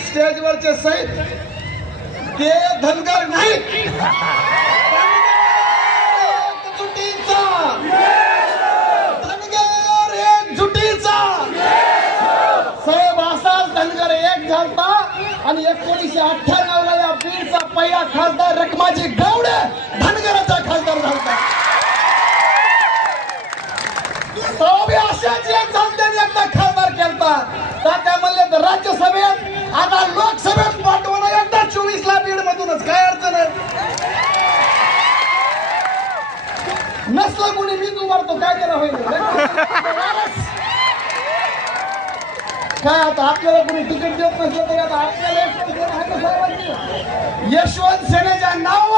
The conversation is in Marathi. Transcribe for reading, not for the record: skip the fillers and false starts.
स्टेजवरचे सहित ते धनगर नाही एकजुटीचा धनगर एकजुटीचा साहेब असाच धनगर एक झालता आणि 1998 ला या बीडचा पहिला खासदार रखमाजी गौडे धनगराचा खासदार झालता. अशाच एक झालत्याने एकदा खासदार केलता तात्या म्हणले तर राज्यसभेत आता लोकसभेत पाठवणं एकदा 24 ला बीड मधूनच काय अडचण आहे. नसलं कोणी मी उभारतो काय केलं होईल काय आता आपल्याला कोणी तिकीट देत नसलं तरी आता आपल्याला यशवंत सेनेच्या नाव